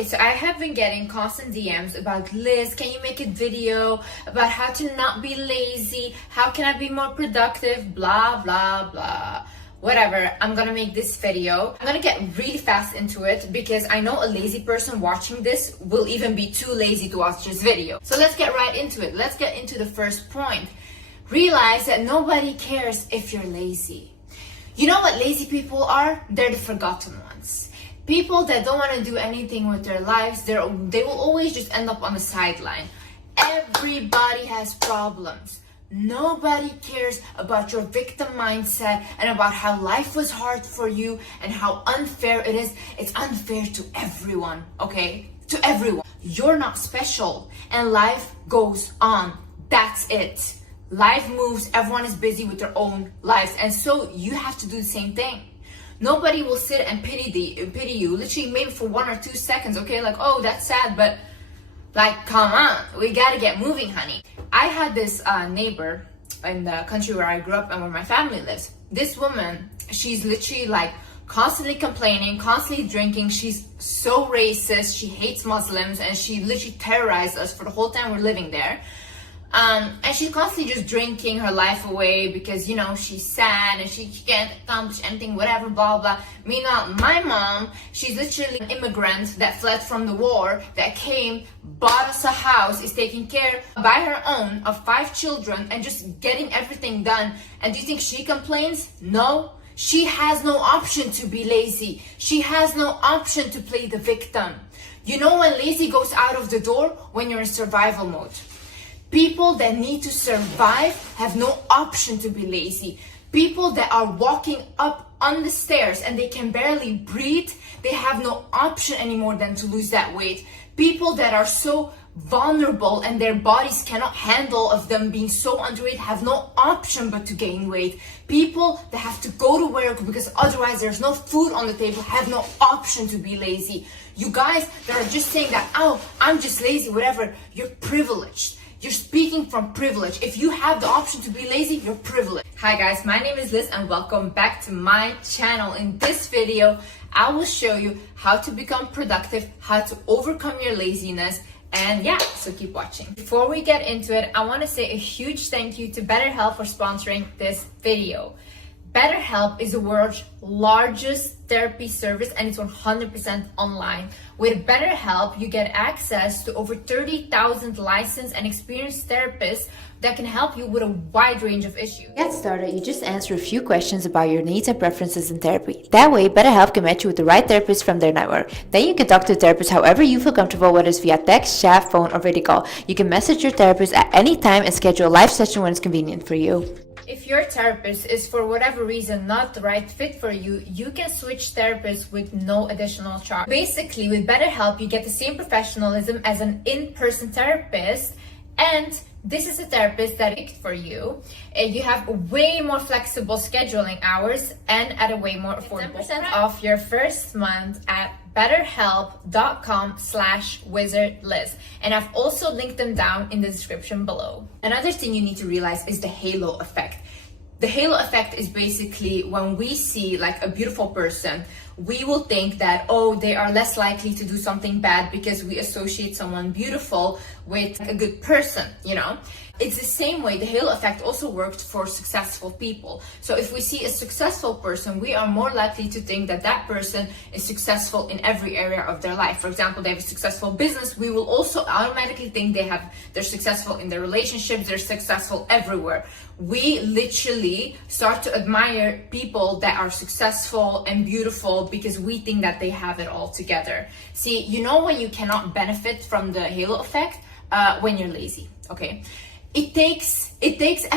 Okay, so I have been getting constant DMs about, Liz, can you make a video about how to not be lazy? How can I be more productive? Blah, blah, blah. Whatever, I'm gonna make this video. I'm gonna get really fast into it because I know a lazy person watching this will even be too lazy to watch this video. So let's get right into it. Let's get into the first point. Realize that nobody cares if you're lazy. You know what lazy people are? They're the forgotten ones. People that don't want to do anything with their lives, they will always just end up on the sideline. Everybody has problems. Nobody cares about your victim mindset and about how life was hard for you and how unfair it is. It's unfair to everyone, okay? To everyone. You're not special and life goes on. That's it. Life moves, everyone is busy with their own lives, and so you have to do the same thing. Nobody will sit and pity you, literally maybe for 1 or 2 seconds, okay? Like, oh, that's sad, but like, come on, we gotta get moving, honey. I had this neighbor in the country where I grew up and where my family lives. This woman, she's literally like constantly complaining, constantly drinking. She's so racist. She hates Muslims and she literally terrorized us for the whole time we're living there. And she's constantly just drinking her life away because, you know, she's sad and she can't accomplish anything, whatever, blah, blah. Meanwhile, my mom, she's literally an immigrant that fled from the war, that came, bought us a house, is taking care by her own of 5 children and just getting everything done. And do you think she complains? No. She has no option to be lazy. She has no option to play the victim. You know when lazy goes out of the door? When you're in survival mode. People that need to survive have no option to be lazy. People that are walking up on the stairs and they can barely breathe, they have no option anymore than to lose that weight. People that are so vulnerable and their bodies cannot handle of them being so underweight have no option but to gain weight. People that have to go to work because otherwise there's no food on the table have no option to be lazy. You guys that are just saying that, oh, I'm just lazy, whatever, you're privileged. You're speaking from privilege. If you have the option to be lazy, you're privileged. Hi guys, my name is Liz and welcome back to my channel. In this video, I will show you how to become productive, how to overcome your laziness, and yeah, so keep watching. Before we get into it, I want to say a huge thank you to BetterHelp for sponsoring this video. BetterHelp is the world's largest therapy service and it's 100% online. With BetterHelp, you get access to over 30,000 licensed and experienced therapists that can help you with a wide range of issues. To get started, you just answer a few questions about your needs and preferences in therapy. That way, BetterHelp can match you with the right therapist from their network. Then you can talk to the therapist however you feel comfortable, whether it's via text, chat, phone, or video call. You can message your therapist at any time and schedule a live session when it's convenient for you. If your therapist is for whatever reason not the right fit for you, you can switch therapists with no additional charge. Basically, with BetterHelp, you get the same professionalism as an in-person therapist, and this is a therapist that is for you. You have way more flexible scheduling hours and at a way more affordable 10% off your first month at betterhelp.com/wizardliz. And I've also linked them down in the description below. Another thing you need to realize is the halo effect. The halo effect is basically when we see like a beautiful person, we will think that, oh, they are less likely to do something bad because we associate someone beautiful with a good person, you know? It's the same way the halo effect also worked for successful people. So if we see a successful person, we are more likely to think that that person is successful in every area of their life. For example, they have a successful business, we will also automatically think they're successful in their relationships, they're successful everywhere. We literally start to admire people that are successful and beautiful because we think that they have it all together. See, you know when you cannot benefit from the halo effect? When you're lazy, okay? It takes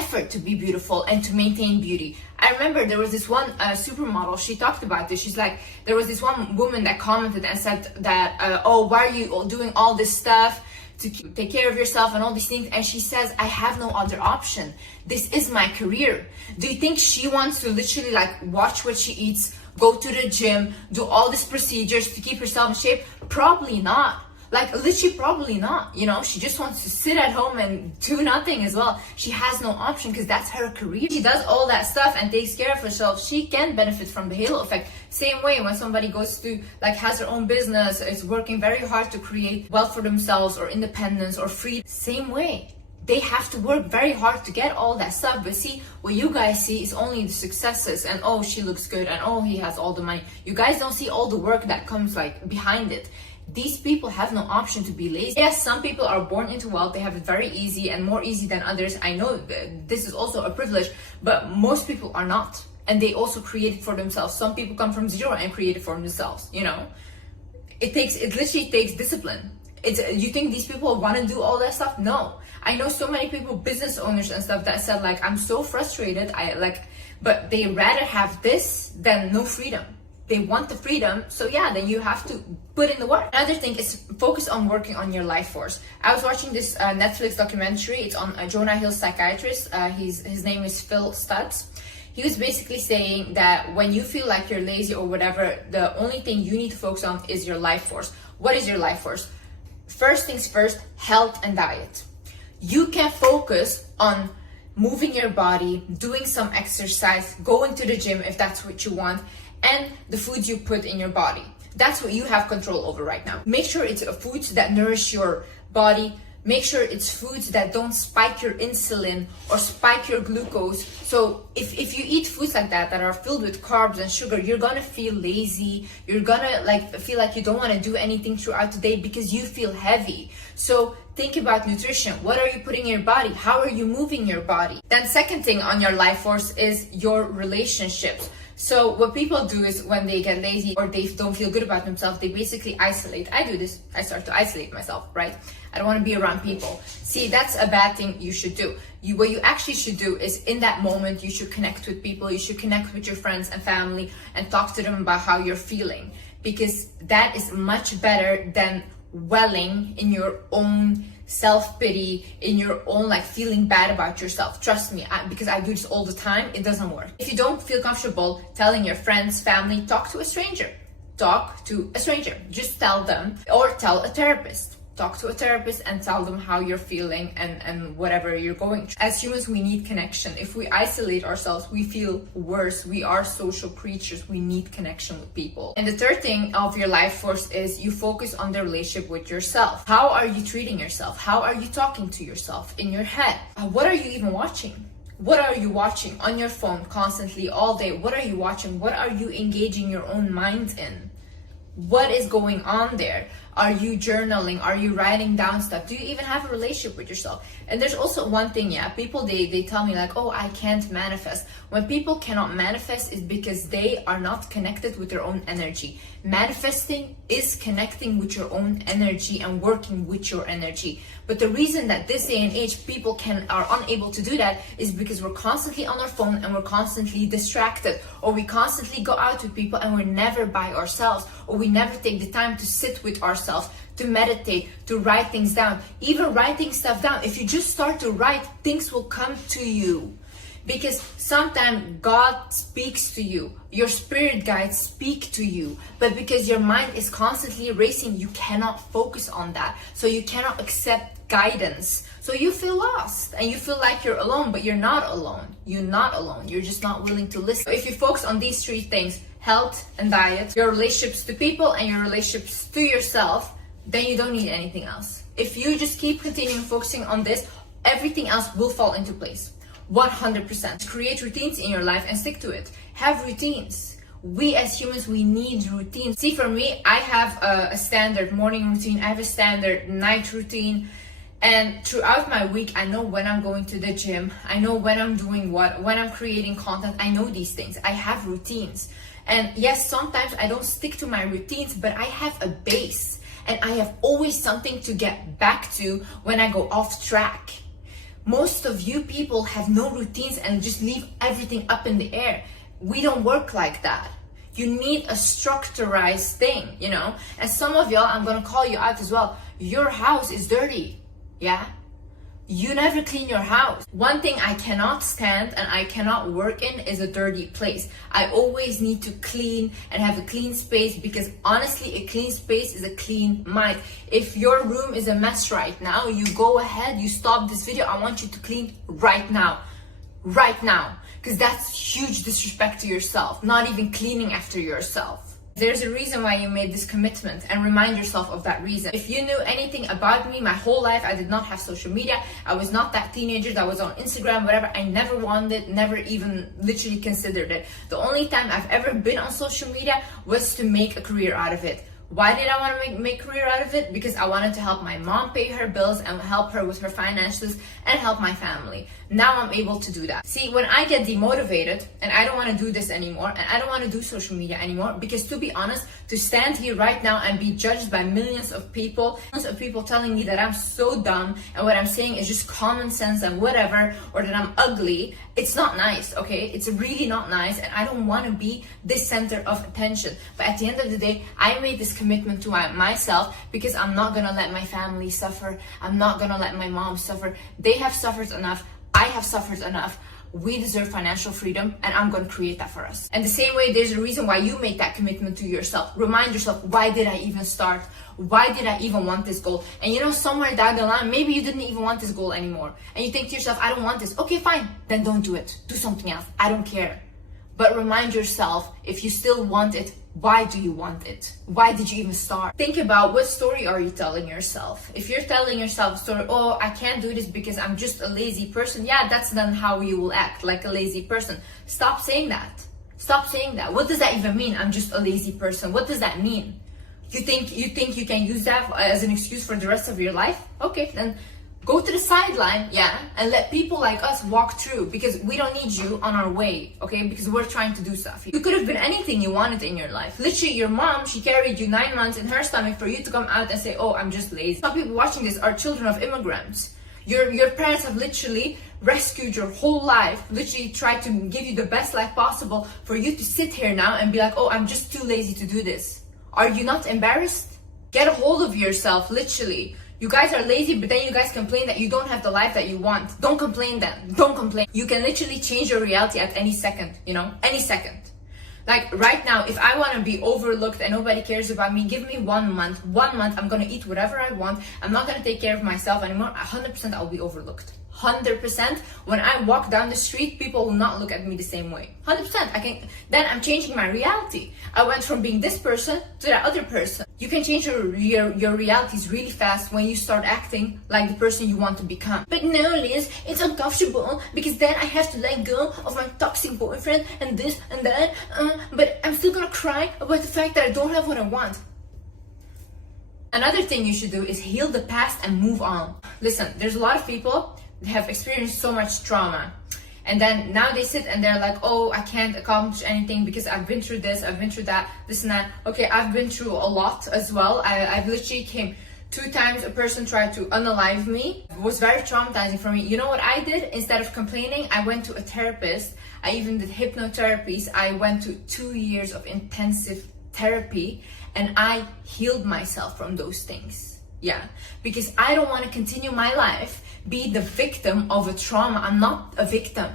effort to be beautiful and to maintain beauty. I remember there was this one supermodel, she talked about this. She's like, there was this one woman that commented and said that, oh, why are you doing all this stuff to take care of yourself and all these things? And she says, I have no other option. This is my career. Do you think she wants to literally like watch what she eats, go to the gym, do all these procedures to keep herself in shape? Probably not. Like literally probably not, you know, she just wants to sit at home and do nothing as well. She has no option because that's her career. She does all that stuff and takes care of herself. She can benefit from the halo effect. Same way when somebody goes to like has their own business, is working very hard to create wealth for themselves or independence or freedom. Same way. They have to work very hard to get all that stuff. But see, what you guys see is only the successes and oh, she looks good and oh, he has all the money. You guys don't see all the work that comes like behind it. These people have no option to be lazy. Yes, some people are born into wealth. They have it very easy and more easy than others. I know this is also a privilege, but most people are not. And they also create it for themselves. Some people come from zero and create it for themselves, you know. It literally takes discipline. You think these people want to do all that stuff? No. I know so many people, business owners and stuff, that said like, I'm so frustrated. But they rather have this than no freedom. They want the freedom, so yeah, then you have to put in the work. Another thing is focus on working on your life force. I was watching this Netflix documentary. It's on Jonah Hill's psychiatrist. His name is Phil Stutz. He was basically saying that when you feel like you're lazy or whatever, the only thing you need to focus on is your life force. What is your life force? First things first, health and diet. You can focus on moving your body, doing some exercise, going to the gym if that's what you want, and the foods you put in your body. That's what you have control over right now. Make sure it's foods that nourish your body. Make sure it's foods that don't spike your insulin or spike your glucose. So if you eat foods like that are filled with carbs and sugar, you're gonna feel lazy. You're gonna feel like you don't wanna do anything throughout the day because you feel heavy. So think about nutrition. What are you putting in your body? How are you moving your body? Then second thing on your life force is your relationships. So what people do is when they get lazy or they don't feel good about themselves, they basically isolate. I do this. I start to isolate myself, right? I don't want to be around people. See, that's a bad thing you should do. What you actually should do is in that moment, you should connect with people. You should connect with your friends and family and talk to them about how you're feeling, because that is much better than dwelling in your own self-pity, in your own feeling bad about yourself. Trust me, because I do this all the time, it doesn't work. If you don't feel comfortable telling your friends, family, talk to a stranger. Talk to a stranger. Just tell them, or tell a therapist. Talk to a therapist and tell them how you're feeling and whatever you're going through. As humans, we need connection. If we isolate ourselves, we feel worse. We are social creatures. We need connection with people. And the third thing of your life force is you focus on the relationship with yourself. How are you treating yourself? How are you talking to yourself in your head? What are you even watching? What are you watching on your phone constantly all day? What are you watching? What are you engaging your own mind in? What is going on there? Are you journaling? Are you writing down stuff? Do you even have a relationship with yourself? And there's also one thing, people, they tell me oh, I can't manifest. When people cannot manifest, it's because they are not connected with their own energy. Manifesting is connecting with your own energy and working with your energy. But the reason that this day and age people are unable to do that is because we're constantly on our phone and we're constantly distracted, or we constantly go out with people and we're never by ourselves, or we never take the time to sit with ourselves, to meditate, to write things down. Even writing stuff down, if you just start to write, things will come to you. Because sometimes God speaks to you, your spirit guides speak to you, but because your mind is constantly racing, you cannot focus on that. So you cannot accept guidance. So you feel lost and you feel like you're alone, but you're not alone. You're not alone. You're just not willing to listen. If you focus on these three things, health and diet, your relationships to people and your relationships to yourself, then you don't need anything else. If you just keep continuing focusing on this, everything else will fall into place. 100%. Create routines in your life and stick to it. Have routines. We as humans, we need routines. See, for me, I have a standard morning routine. I have a standard night routine. And throughout my week, I know when I'm going to the gym. I know when I'm doing what, when I'm creating content. I know these things. I have routines. And yes, sometimes I don't stick to my routines, but I have a base. And I have always something to get back to when I go off track. Most of you people have no routines and just leave everything up in the air. We don't work like that. You need a structurized thing, And some of y'all, I'm gonna call you out as well. Your house is dirty, yeah? You never clean your house. One thing I cannot stand and I cannot work in is a dirty place. I always need to clean and have a clean space, because honestly, a clean space is a clean mind. If your room is a mess right now, you go ahead, you stop this video. I want you to clean right now. Right now. Because that's huge disrespect to yourself. Not even cleaning after yourself. There's a reason why you made this commitment, and remind yourself of that reason. If you knew anything about me, my whole life I did not have social media. I was not that teenager that was on Instagram, whatever. I never wanted, never even literally considered it. The only time I've ever been on social media was to make a career out of it. Why did I want to make a career out of it? Because I wanted to help my mom pay her bills and help her with her finances and help my family. Now I'm able to do that. See, when I get demotivated and I don't want to do this anymore, and I don't want to do social media anymore, because to be honest, to stand here right now and be judged by millions of people telling me that I'm so dumb and what I'm saying is just common sense and whatever, or that I'm ugly, it's not nice, okay? It's really not nice, and I don't want to be this center of attention. But at the end of the day, I made this commitment to myself, because I'm not gonna let my family suffer. I'm not gonna let my mom suffer. They have suffered enough. I have suffered enough. We deserve financial freedom, and I'm going to create that for us. And the same way, there's a reason why you make that commitment to yourself. Remind yourself, why did I even start? Why did I even want this goal? And you know, somewhere down the line, maybe you didn't even want this goal anymore. And you think to yourself, I don't want this. Okay, fine. Then don't do it. Do something else. I don't care. But remind yourself, if you still want it, why do you want it? Why did you even start? Think about, what story are you telling yourself? If you're telling yourself a story, oh, I can't do this because I'm just a lazy person. Yeah, that's then how you will act, like a lazy person. Stop saying that. Stop saying that. What does that even mean? I'm just a lazy person. What does that mean? You think you can use that as an excuse for the rest of your life? Okay, then go to the sideline, yeah, and let people like us walk through, because we don't need you on our way, okay? Because we're trying to do stuff. You could have been anything you wanted in your life. Literally, your mom, she carried you 9 months in her stomach for you to come out and say, oh, I'm just lazy. Some people watching this are children of immigrants. Your parents have literally rescued your whole life, literally tried to give you the best life possible, for you to sit here now and be like, oh, I'm just too lazy to do this. Are you not embarrassed? Get a hold of yourself, literally. You guys are lazy, but then you guys complain that you don't have the life that you want. Don't complain then. Don't complain. You can literally change your reality at any second, you know? Any second. Like right now, if I want to be overlooked and nobody cares about me, give me 1 month. 1 month, I'm going to eat whatever I want. I'm not going to take care of myself anymore. 100% I'll be overlooked. 100%. When I walk down the street, people will not look at me the same way. 100%. Then I'm changing my reality. I went from being this person to that other person. You can change your realities really fast when you start acting like the person you want to become. But no, Liz, it's uncomfortable because then I have to let go of my toxic boyfriend and this and that. But I'm still gonna cry about the fact that I don't have what I want. Another thing you should do is heal the past and move on. Listen, there's a lot of people that have experienced so much trauma, and then now they sit and they're like, oh, I can't accomplish anything because I've been through this, I've been through that, this and that. Okay, I've been through a lot as well. I've literally came 2 times, a person tried to unalive me. It was very traumatizing for me. You know what I did? Instead of complaining, I went to a therapist. I even did hypnotherapies. I went to 2 years of intensive therapy, and I healed myself from those things. Yeah, because I don't want to continue my life be the victim of a trauma. I'm not a victim.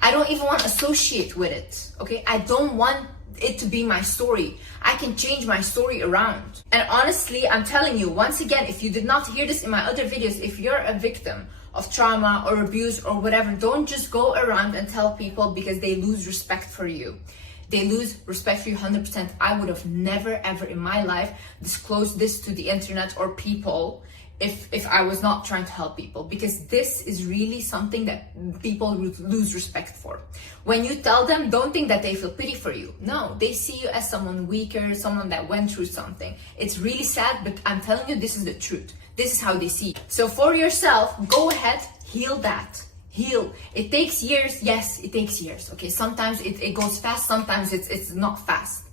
I don't even want to associate with it, okay? I don't want it to be my story. I can change my story around. And honestly, I'm telling you, once again, if you did not hear this in my other videos, if you're a victim of trauma or abuse or whatever, don't just go around and tell people, because they lose respect for you. They lose respect for you 100%. I would have never ever in my life disclosed this to the internet or people if I was not trying to help people, because this is really something that people lose respect for. When you tell them, don't think that they feel pity for you. No, they see you as someone weaker, someone that went through something. It's really sad, but I'm telling you, this is the truth. This is how they see you. So for yourself, go ahead, heal that. Heal. It takes years. Yes, it takes years. Okay, sometimes it goes fast, sometimes it's not fast.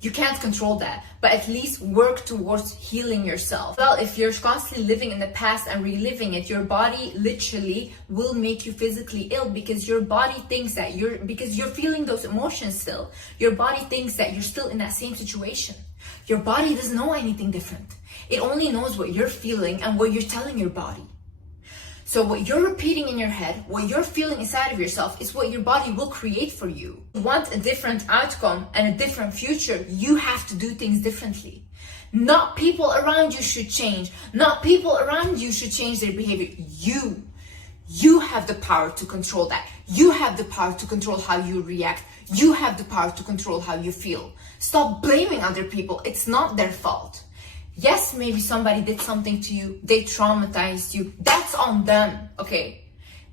You can't control that, but at least work towards healing yourself. Well, if you're constantly living in the past and reliving it, your body literally will make you physically ill, because your body thinks that because you're feeling those emotions still. Your body thinks that you're still in that same situation. Your body doesn't know anything different. It only knows what you're feeling and what you're telling your body. So what you're repeating in your head, what you're feeling inside of yourself is what your body will create for you. If you want a different outcome and a different future, you have to do things differently. Not people around you should change. Not people around you should change their behavior. You have the power to control that. You have the power to control how you react. You have the power to control how you feel. Stop blaming other people. It's not their fault. Yes, maybe somebody did something to you. They traumatized you. That's on them, okay?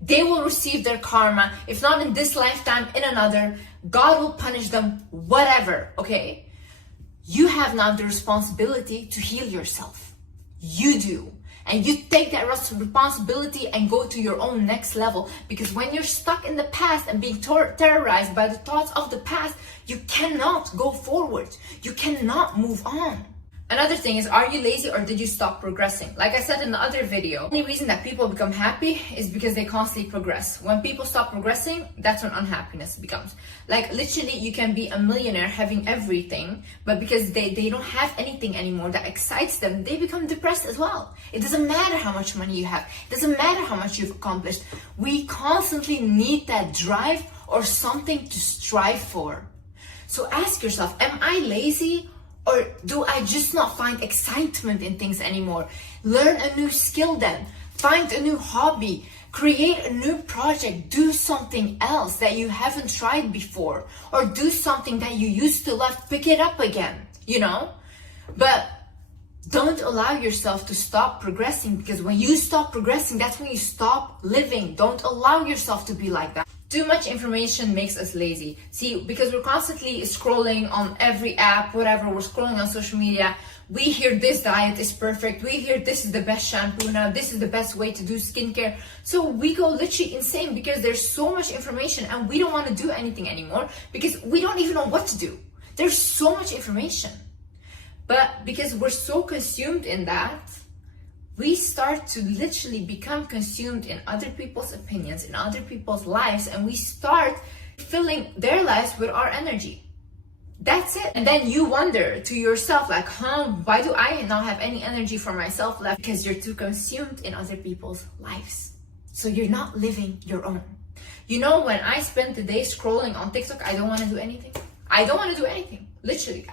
They will receive their karma. If not in this lifetime, in another. God will punish them, whatever, okay? You have now the responsibility to heal yourself. You do. And you take that responsibility and go to your own next level. Because when you're stuck in the past and being terrorized by the thoughts of the past, you cannot go forward. You cannot move on. Another thing is, are you lazy or did you stop progressing? Like I said in the other video, the only reason that people become happy is because they constantly progress. When people stop progressing, that's when unhappiness becomes. Like literally, you can be a millionaire having everything, but because they don't have anything anymore that excites them, they become depressed as well. It doesn't matter how much money you have. It doesn't matter how much you've accomplished. We constantly need that drive or something to strive for. So ask yourself, am I lazy? Or do I just not find excitement in things anymore? Learn a new skill then. Find a new hobby. Create a new project. Do something else that you haven't tried before. Or do something that you used to love. Pick it up again, you know? But don't allow yourself to stop progressing, because when you stop progressing, that's when you stop living. Don't allow yourself to be like that. Too much information makes us lazy. See, because we're constantly scrolling on every app, whatever, we're scrolling on social media. We hear this diet is perfect. We hear this is the best shampoo now. This is the best way to do skincare. So we go literally insane because there's so much information and we don't want to do anything anymore because we don't even know what to do. There's so much information. But because we're so consumed in that, we start to literally become consumed in other people's opinions, in other people's lives, and we start filling their lives with our energy. That's it. And then you wonder to yourself, like, why do I not have any energy for myself left? Because you're too consumed in other people's lives. So you're not living your own. You know, when I spend the day scrolling on TikTok, I don't want to do anything. I don't want to do anything. Literally.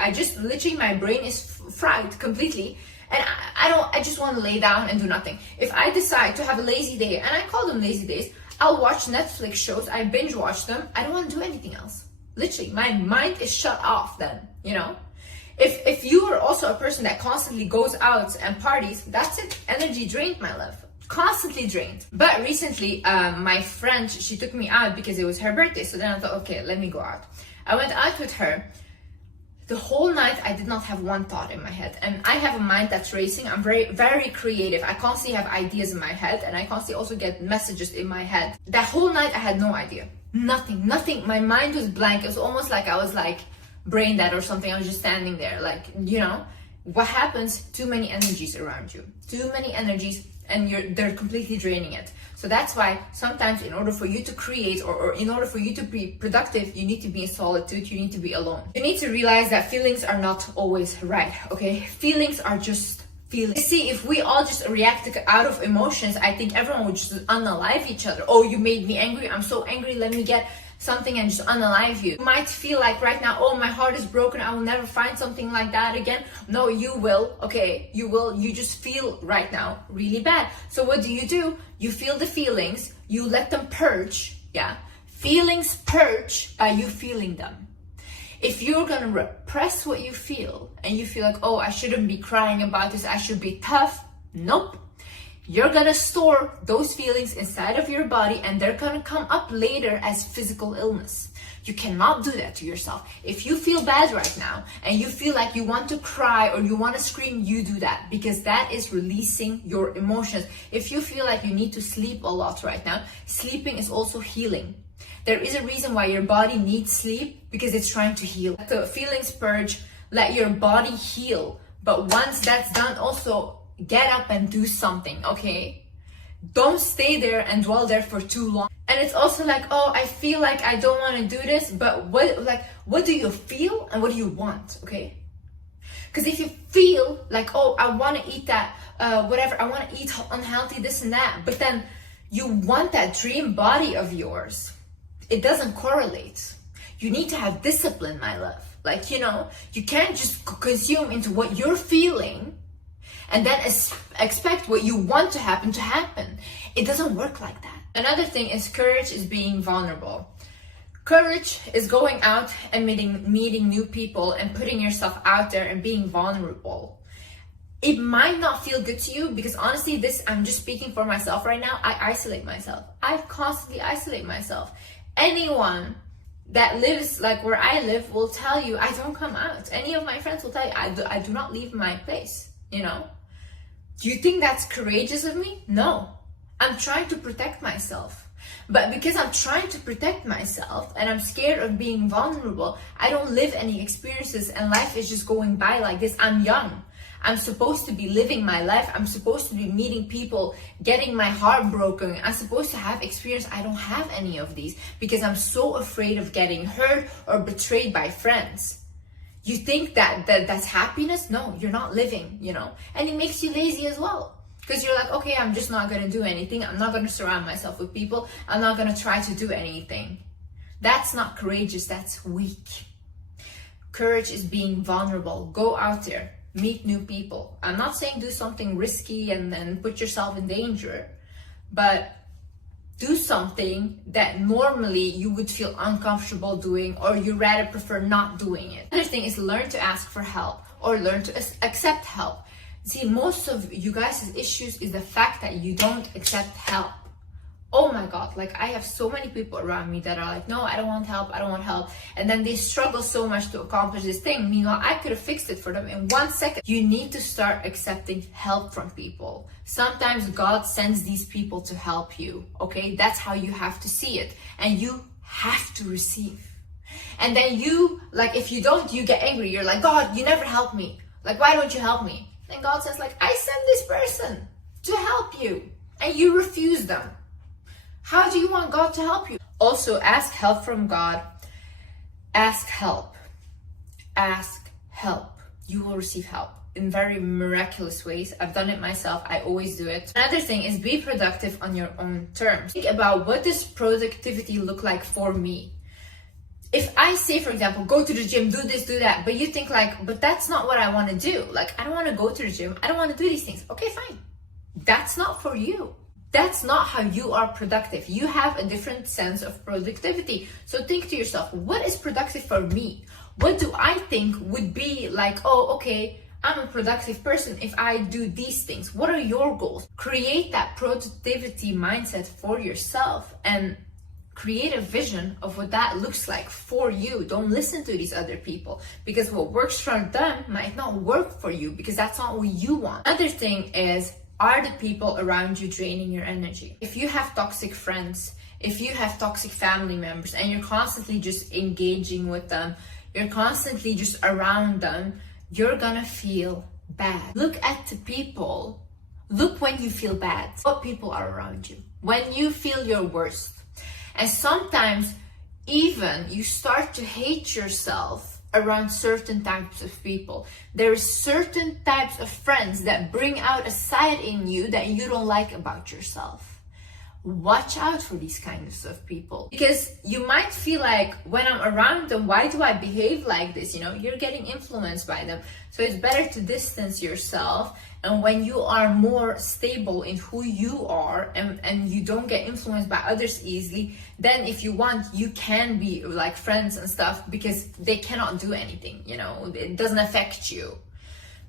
My brain is fried completely. And I just want to lay down and do nothing. If I decide to have a lazy day, and I call them lazy days, I'll watch Netflix shows, I binge watch them. I don't want to do anything else. Literally, my mind is shut off then, you know? If you are also a person that constantly goes out and parties, that's it. Energy drained, my love. Constantly drained. But recently, my friend, she took me out because it was her birthday. So then I thought, okay, let me go out. I went out with her. The whole night, I did not have one thought in my head. And I have a mind that's racing. I'm very, very creative. I constantly have ideas in my head. And I constantly also get messages in my head. That whole night, I had no idea. Nothing. My mind was blank. It was almost like I was like brain dead or something. I was just standing there. Like, you know, what happens? Too many energies around you. Too many energies. And they're completely draining it. So that's why sometimes in order for you to create or in order for you to be productive, you need to be in solitude, you need to be alone. You need to realize that feelings are not always right, okay? Feelings are just feelings. See, if we all just react out of emotions, I think everyone would just unalive each other. Oh, you made me angry, I'm so angry, let me get something and just unalive you. You might feel like right now, oh, my heart is broken, I will never find something like that again. No, you will, okay? You will, you just feel right now really bad. So what do? You feel the feelings, you let them purge, yeah? Feelings purge by you feeling them. If you're gonna repress what you feel and you feel like, oh, I shouldn't be crying about this, I should be tough, nope. You're gonna store those feelings inside of your body and they're gonna come up later as physical illness. You cannot do that to yourself. If you feel bad right now and you feel like you want to cry or you want to scream, you do that because that is releasing your emotions. If you feel like you need to sleep a lot right now, sleeping is also healing. There is a reason why your body needs sleep because it's trying to heal. Let the feelings purge, let your body heal. But once that's done, also get up and do something, okay? Don't stay there and dwell there for too long. And it's also like, oh, I feel like I don't want to do this, but what do you feel and what do you want, okay? Because if you feel like, oh, I want to eat that, whatever, I want to eat unhealthy, this and that, but then you want that dream body of yours. It doesn't correlate. You need to have discipline, my love. Like, you can't just consume into what you're feeling and then expect what you want to happen. It doesn't work like that. Another thing is courage is being vulnerable. Courage is going out and meeting new people and putting yourself out there and being vulnerable. It might not feel good to you because honestly, I'm just speaking for myself right now. I isolate myself. I constantly isolate myself. Anyone that lives like where I live will tell you I don't come out. Any of my friends will tell you I do not leave my place, Do you think that's courageous of me? No. I'm trying to protect myself. But because I'm trying to protect myself and I'm scared of being vulnerable, I don't live any experiences and life is just going by like this. I'm young. I'm supposed to be living my life. I'm supposed to be meeting people, getting my heart broken. I'm supposed to have experience. I don't have any of these because I'm so afraid of getting hurt or betrayed by friends. You think that's happiness? No, you're not living, And it makes you lazy as well. Because you're like, okay, I'm just not going to do anything. I'm not going to surround myself with people. I'm not going to try to do anything. That's not courageous. That's weak. Courage is being vulnerable. Go out there. Meet new people. I'm not saying do something risky and put yourself in danger, but do something that normally you would feel uncomfortable doing or you rather prefer not doing it. Another thing is learn to ask for help or learn to accept help. See, most of you guys' issues is the fact that you don't accept help. Oh my God, like I have so many people around me that are like, no, I don't want help. And then they struggle so much to accomplish this thing. Meanwhile, I could have fixed it for them in 1 second. You need to start accepting help from people. Sometimes God sends these people to help you, okay? That's how you have to see it. And you have to receive. And then if you don't, you get angry. You're like, God, you never help me. Like, why don't you help me? And God says, like, I sent this person to help you. And you refuse them. How do you want God to help you? Also, ask help from God. Ask help. Ask help. You will receive help in very miraculous ways. I've done it myself. I always do it. Another thing is be productive on your own terms. Think about what does productivity look like for me? If I say, for example, go to the gym, do this, do that, but you think like, but that's not what I want to do. Like, I don't want to go to the gym. I don't want to do these things. Okay, fine. That's not for you. That's not how you are productive. You have a different sense of productivity. So think to yourself, what is productive for me? What do I think would be like, oh, okay, I'm a productive person if I do these things. What are your goals? Create that productivity mindset for yourself and create a vision of what that looks like for you. Don't listen to these other people because what works for them might not work for you because that's not what you want. Another thing is, are the people around you draining your energy? If you have toxic friends, if you have toxic family members and you're constantly just engaging with them, you're constantly just around them, you're gonna feel bad. Look at the people. Look when you feel bad. What people are around you? When you feel your worst. And sometimes even you start to hate yourself around certain types of people. There is certain types of friends that bring out a side in you that you don't like about yourself. Watch out for these kinds of people because you might feel like when I'm around them, why do I behave like this? You're getting influenced by them. So it's better to distance yourself. And when you are more stable in who you are and you don't get influenced by others easily, then if you want, you can be like friends and stuff because they cannot do anything, it doesn't affect you.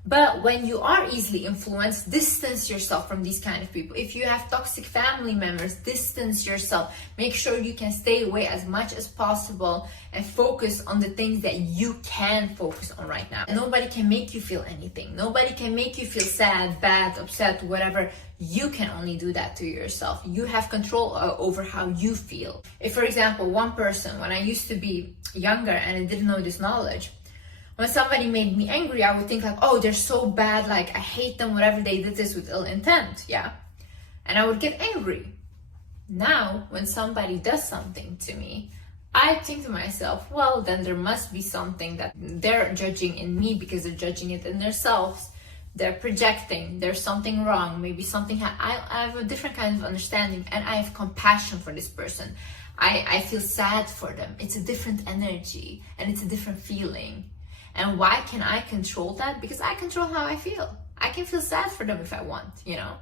But when you are easily influenced, distance yourself from these kind of people. If you have toxic family members, distance yourself. Make sure you can stay away as much as possible and focus on the things that you can focus on right now. And nobody can make you feel anything. Nobody can make you feel sad, bad, upset, whatever. You can only do that to yourself. You have control over how you feel. If, for example, one person, when I used to be younger and I didn't know this knowledge, when somebody made me angry, I would think like, oh, they're so bad, like I hate them, whatever, they did this with ill intent, yeah? And I would get angry. Now, when somebody does something to me, I think to myself, well, then there must be something that they're judging in me because they're judging it in themselves. they're projecting, there's something wrong, maybe something, I have a different kind of understanding, and I have compassion for this person. I feel sad for them. It's a different energy and it's a different feeling. And why can I control that? Because I control how I feel. I can feel sad for them if I want, you know.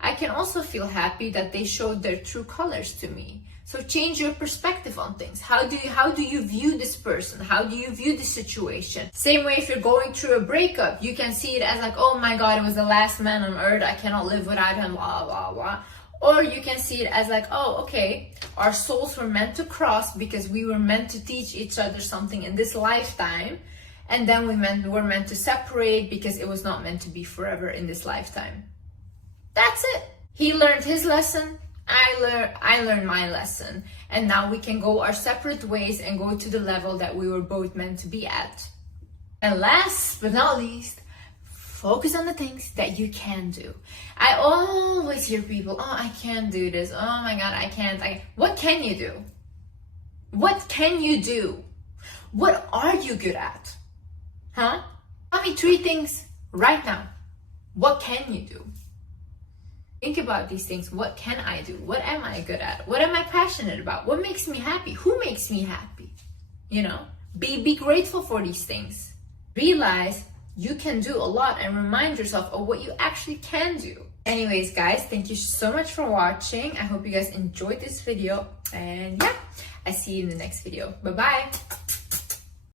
I can also feel happy that they showed their true colors to me. So change your perspective on things. How do you view this person? How do you view this situation? Same way, if you're going through a breakup, you can see it as like, oh my God, it was the last man on earth. I cannot live without him, blah, blah, blah. Or you can see it as like, oh, okay, our souls were meant to cross because we were meant to teach each other something in this lifetime. And then we're meant to separate because it was not meant to be forever in this lifetime. That's it. He learned his lesson. I learned my lesson. And now we can go our separate ways and go to the level that we were both meant to be at. And last but not least, focus on the things that you can do. I always hear people, oh, I can't do this. Oh my God, I can't. What can you do? What can you do? What are you good at? Huh? Tell me 3 things right now. What can you do? Think about these things. What can I do? What am I good at? What am I passionate about? What makes me happy? Who makes me happy? You know, be grateful for these things. Realize you can do a lot and remind yourself of what you actually can do. Anyways, guys, thank you so much for watching. I hope you guys enjoyed this video. And yeah, I see you in the next video. Bye-bye.